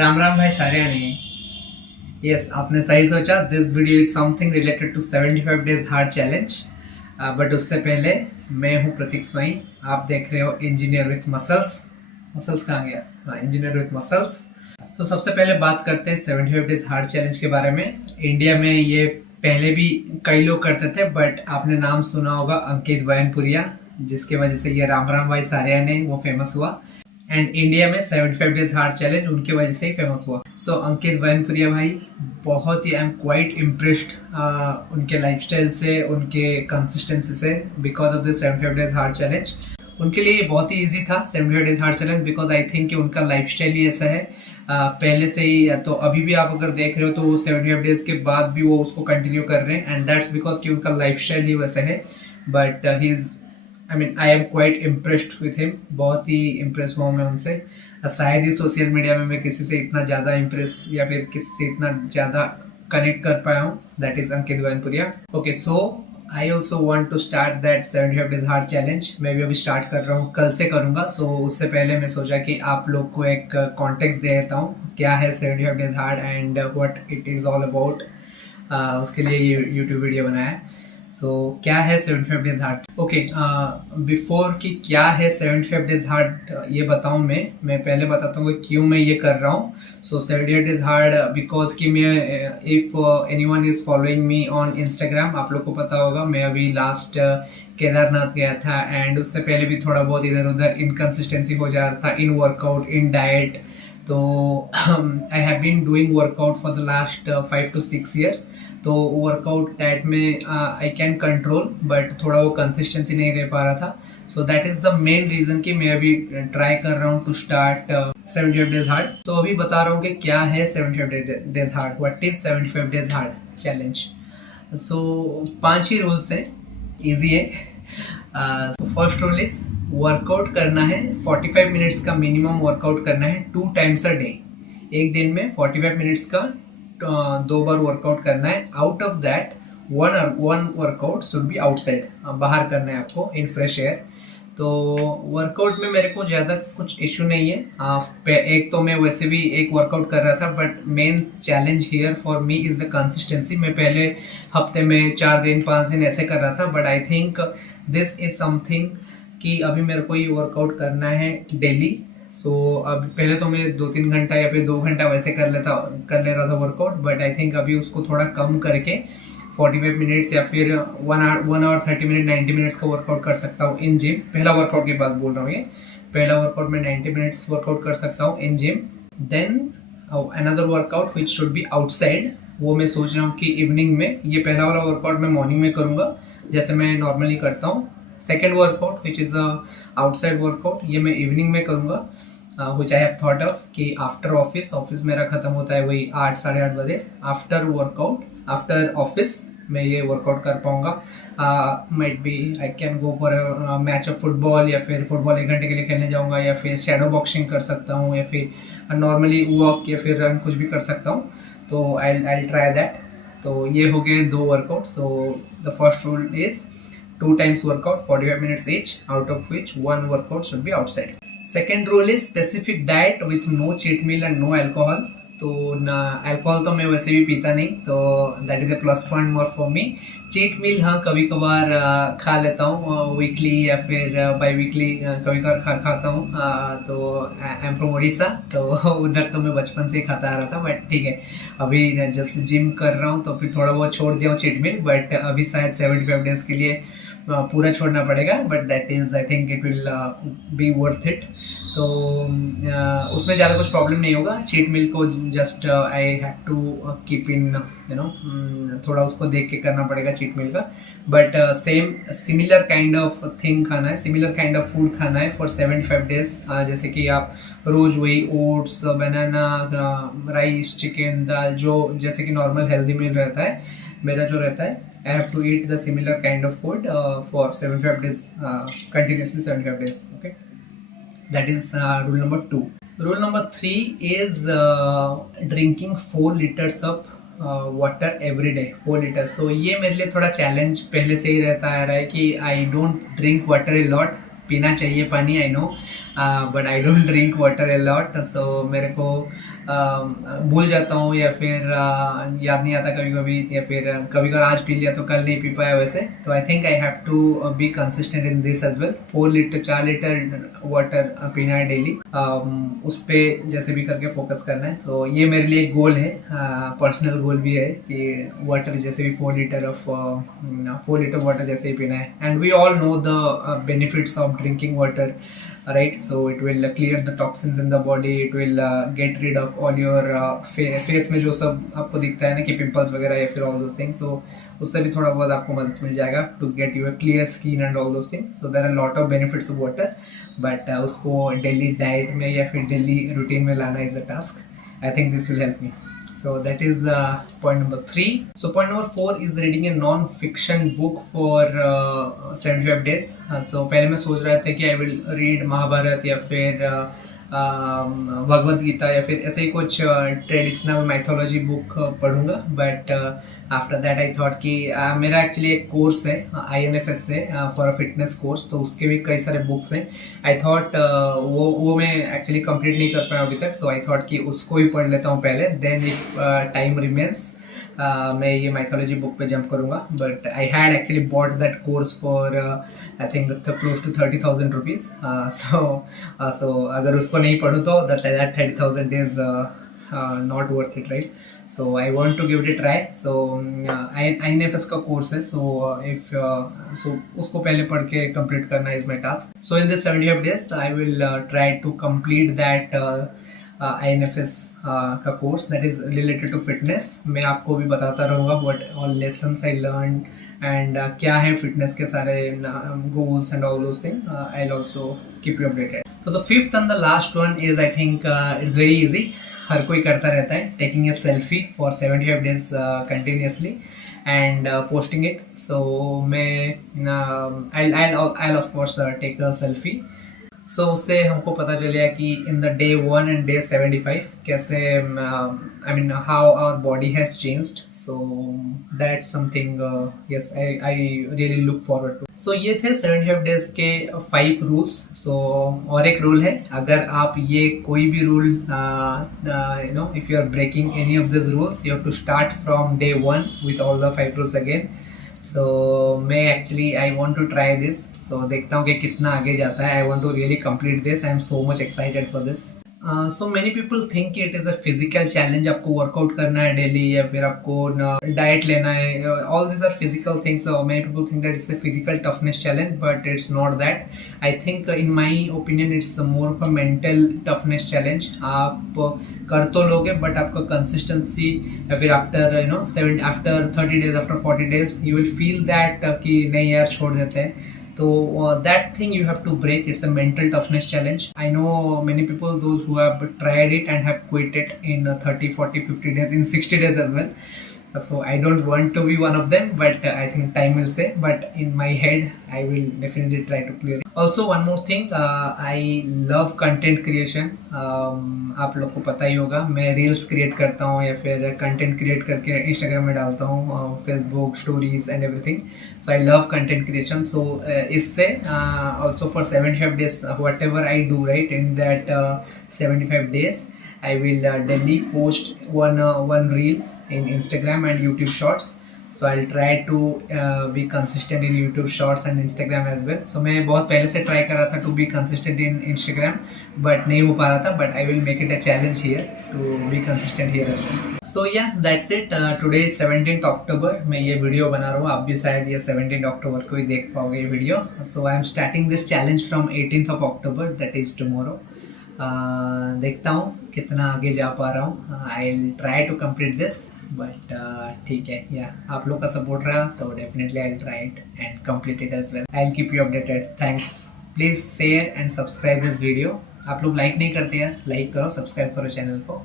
राम राम भाई सारे ने। यस, आपने सही सोचा। This video is something related to 75 days hard challenge. But उससे पहले मैं हूँ प्रतीक स्वाई। आप देख रहे हो इंजीनियर विथ मसल्स। मसल्स कहाँ गया? हाँ, इंजीनियर विथ मसल्स। तो सबसे पहले बात करते हैं 75 डेज हार्ड चैलेंज के बारे में। इंडिया में ये पहले भी कई लोग करते थे, बट आपने नाम सुना होगा अंकित वैनपुरिया, जिसके वजह से ये राम राम भाई सारिया ने वो फेमस हुआ। एंड इंडिया में 75 डेज हार्ड चैलेंज उनकी वजह से ही फेमस हुआ। सो अंकित वैनपुरिया भाई बहुत ही, आई एम क्वाइट इम्प्रेस्ड उनके लाइफस्टाइल से, उनके कंसिस्टेंसी से, because of the 75 days hard challenge. उनके लिए ये बहुत ही इजी था 75 days hard challenge, because I think कि उनका लाइफस्टाइल ही ऐसा है पहले से ही। तो अभी भी आप अगर देख रहे हो तो वो 75 डेज के बाद भी वो उसको कंटिन्यू कर रहे हैं, एंड दैट्स बिकॉज कि उनका लाइफस्टाइल ही वैसा है। But he is, I am quite impressed with him. बहुत ही इम्प्रेस हुआ मैं उनसे। शायद ही सोशल मीडिया में मैं किसी से इतना ज़्यादा इम्प्रेस या फिर किसी से इतना ज़्यादा कनेक्ट कर पाया हूँ। That is Ankit Vainpuria. Okay, so I also want to start that 75 days hard challenge. मैं भी अभी स्टार्ट कर रहा हूँ, कल से करूँगा। सो उससे पहले मैं सोचा कि आप लोग को एक कॉन्टेक्स्ट दे देता हूँ क्या है 75 days hard and what it is all about. उसके लिए ये यूट्यूब वीडियो बनाया है। सो क्या है 75 डेज हार्ड? ओके, बिफोर कि क्या है 75 डेज हार्ड ये बताऊं, मैं पहले बताता हूँ कि क्यों मैं ये कर रहा हूँ। सो 78 डेज हार्ड बिकॉज कि मैं, if anyone is following me on Instagram, आप लोग को पता होगा मैं अभी लास्ट केदारनाथ गया था, एंड उससे पहले भी थोड़ा बहुत इधर उधर इनकन्सिस्टेंसी हो जा रहा था इन वर्कआउट, इन डाइट। तो I have been doing workout for the last 5 to 6 years। तो वर्कआउट डाइट में आई कैन कंट्रोल, बट थोड़ा वो कंसिस्टेंसी नहीं रह पा रहा था। So that is the main reason कि मैं अभी ट्राई कर रहा हूँ टू स्टार्ट 75 डेज हार्ड। तो अभी बता रहा हूँ कि क्या है 75 days hard, what is 75 days hard challenge. So 5 he rules हैं, इजी है। फर्स्ट रूल इज वर्कआउट करना है 45 मिनट्स का, मिनिमम वर्कआउट करना है 2 times a डे। एक दिन में 45 मिनट्स का 2 बार वर्कआउट करना है। Out of that one workout should be outside, बाहर करना है आपको इन फ्रेश एयर। तो वर्कआउट में मेरे को ज़्यादा कुछ इशू नहीं है। एक तो मैं वैसे भी एक वर्कआउट कर रहा था, but main challenge here for me is the consistency. मैं पहले हफ्ते में 4 दिन 5 दिन ऐसे कर रहा था, but I think this is something कि अभी मेरे को ये वर्कआउट करना है डेली। सो अब पहले तो मैं 2-3 घंटा या फिर 2 घंटा वैसे कर ले रहा था वर्कआउट, बट आई थिंक अभी उसको थोड़ा कम करके 45 मिनट्स या फिर 1 hour 30 मिनट 90 मिनट्स का वर्कआउट कर सकता हूँ इन जिम। पहला वर्कआउट की बात बोल रहा हूँ, ये पहला वर्कआउट में 90 मिनट्स वर्कआउट कर सकता हूँ in gym. Then another workout which should be outside, वो मैं सोच रहा हूँ कि इवनिंग में, ये पहला वाला वर्कआउट मैं मॉर्निंग में करूँगा जैसे मैं नॉर्मली करता हूँ। Second workout which is outside workout, ये मैं इवनिंग में करूँगा, विच आई हैव थॉट ऑफ कि आफ्टर ऑफिस मेरा ख़त्म होता है वही 8 साढ़े 8 बजे। आफ्टर वर्कआउट, आफ्टर ऑफिस मैं ये वर्कआउट कर पाऊँगा। Might be I can go for match of football, या फिर फुटबॉल 1 घंटे के लिए खेलने जाऊँगा, या फिर शैडो बॉक्सिंग कर सकता हूँ, या फिर नॉर्मली वॉक या फिर रन, कुछ भी कर सकता हूँ। तो आई ट्राई दैट। तो ये हो गए 2 workout. So the first rule is 2 times workout 45 minutes each, out of which 1 workout should be outside. Second rule is specific diet with no cheat meal and no alcohol। तो ना alcohol तो मैं वैसे भी पीता नहीं, तो that is a plus point more for me. Cheat meal हाँ कभी कभार खा लेता हूँ, वीकली या फिर बाई वीकली कभी कभार खाता हूँ। तो आई एम फ्रॉम उड़ीसा, तो उधर तो मैं बचपन से ही खाता आ रहा था, बट ठीक है अभी जब से जिम कर रहा हूँ तो फिर थोड़ा बहुत छोड़ दिया हूँ चीट मील। बट अभी शायद 75 डेज के लिए पूरा छोड़ना पड़ेगा, but that is I think it will be worth it. तो उसमें ज़्यादा कुछ प्रॉब्लम नहीं होगा। चीट मील को just I have to keep in थोड़ा उसको देख के करना पड़ेगा चीट मील का। But same similar kind of thing खाना है, सिमिलर काइंड ऑफ फूड खाना है फॉर 75 डेज। जैसे कि आप रोज़ वही ओट्स, बनाना, राइस, चिकन, दाल, जो जैसे कि नॉर्मल हेल्दी मील रहता है मेरा जो रहता है, I have to eat the similar kind of food for 75 days, continuously 75 days. Okay, that is rule number 2. Rule number 3 is drinking 4 liters of water every day, 4 litre. सो ये मेरे लिए थोड़ा चैलेंज पहले से ही रहता आ रहा है कि I don't drink water a lot. पीना चाहिए पानी, I know, but I don't drink water a lot, सो मेरे को भूल जाता हूँ या फिर याद नहीं आता कभी कभी, या फिर कभी कभी आज पी लिया तो कल नहीं पी पाया वैसे। तो I think I have to be consistent in this as well. 4 litre water पीना है डेली, उस पर जैसे भी करके फोकस करना है। सो ये मेरे लिए एक गोल है, पर्सनल गोल भी है कि वाटर जैसे भी 4 लीटर वाटर जैसे ही पीना है। And we all know the benefits of drinking water, right? So it will clear the toxins in the body, it will get rid of all your face में जो सब आपको दिखता है ना कि पिंपल्स वगैरह या फिर all those things, तो उससे भी थोड़ा बहुत आपको मदद मिल जाएगा to get your clear skin and all those things. So there are a lot of benefits of water, but उसको डेली डाइट में या फिर डेली रूटीन में लाना is a task. I think this will help me. So that is point number 3. So point number 4 is reading a non-fiction book for 75 days. So पहले मैं सोच रहा था कि I will read महाभारत या फिर भगवद गीता या फिर ऐसे ही कुछ ट्रेडिशनल माइथोलॉजी बुक पढ़ूंगा, but after that I thought कि मेरा एक्चुअली एक कोर्स है INFS से फॉर अ फिटनेस कोर्स, तो उसके भी कई सारे बुक्स हैं। आई थॉट वो मैं एक्चुअली कंप्लीट नहीं कर पाया अभी तक, तो आई थॉट कि उसको ही पढ़ लेता हूँ पहले, देन इफ टाइम रिमेन्स मैं ये माइथोलॉजी बुक पे जंप करूँगा। But I had actually bought that course for I think close to 30,000 rupees. सो अगर उसको नहीं पढ़ूँ तो that 30,000 is not worth it, right? So I want to give it a try. So INFS का course है, so if so उसको पहले पढ़ के कंप्लीट करना is my task. So in this 75 days I will try to complete that INFS का course that is related to fitness. मैं आपको भी बताता रहूँगा what all lessons I learned and क्या है फिटनेस के सारे goals and all those things. I'll also keep you updated. So the fifth and the last one is, I think it's very easy. हर कोई करता रहता है, taking a selfie for 75 days continuously and posting it. So मैं I of course take a selfie. So उससे हमको पता चलेगा कि in the day 1 and day 75 कैसे I mean how our body has changed. So that's something yes I really look forward to. So ये थे 75 days के 5 रूल्स। सो और एक रूल है, अगर आप ये कोई भी rule you know if you are breaking any of this rules you have to start from day 1 with all the 5 rules again. So मैं actually I want to try this, so देखता हूँ कि कितना आगे जाता है। I want to really complete this, I am so much excited for this. So many people think it is a physical challenge, आपको workout करना है डेली या फिर आपको डाइट लेना है, all this are physical things. Many people think that it's a physical toughness challenge, but it's not that. I think in my opinion it's more of a mental toughness challenge. आप कर तो लोगे but आपका consistency या फिर after you know after 30 days after 40 days you will feel that कि नहीं यार छोड़ देते हैं। So that thing you have to break. It's a mental toughness challenge. I know many people, those who have tried it and have quit it in 30, 40, 50 days, in 60 days as well. So I don't want to be one of them, but I think time will say. But in my head, I will definitely try to clear it. Also, one more thing, I love content creation. आप लोग को पता ही होगा, मैं reels create करता हूँ या फिर कंटेंट क्रिएट करके इंस्टाग्राम में डालता हूँ, Facebook stories and everything. So I love content creation. So इससे also for 75 days whatever I do right in that 75 days I will daily post one reel in Instagram and YouTube Shorts. So I'll try to be consistent in YouTube Shorts and Instagram as well. So मैं बहुत पहले से try कर रहा था to be consistent in Instagram, but नहीं हो पा रहा था. But I will make it a challenge here to be consistent here as well. So yeah, that's it. Today is 17th October. मैं ये वीडियो बना रहा हूँ, आप भी शायद ये 17th October को ही देख पाओगे ये video. So I am starting this challenge from 18th of October, that is tomorrow. देखता हूँ कितना आगे जा पा रहा हूँ. I will try to complete this, but ठीक है, या आप लोग का सपोर्ट रहा तो definitely I will try it and complete it as well. I will keep you updated. Thanks. Please share and subscribe this video. आप लोग लाइक नहीं करते यार, लाइक करो, सब्सक्राइब करो चैनल को.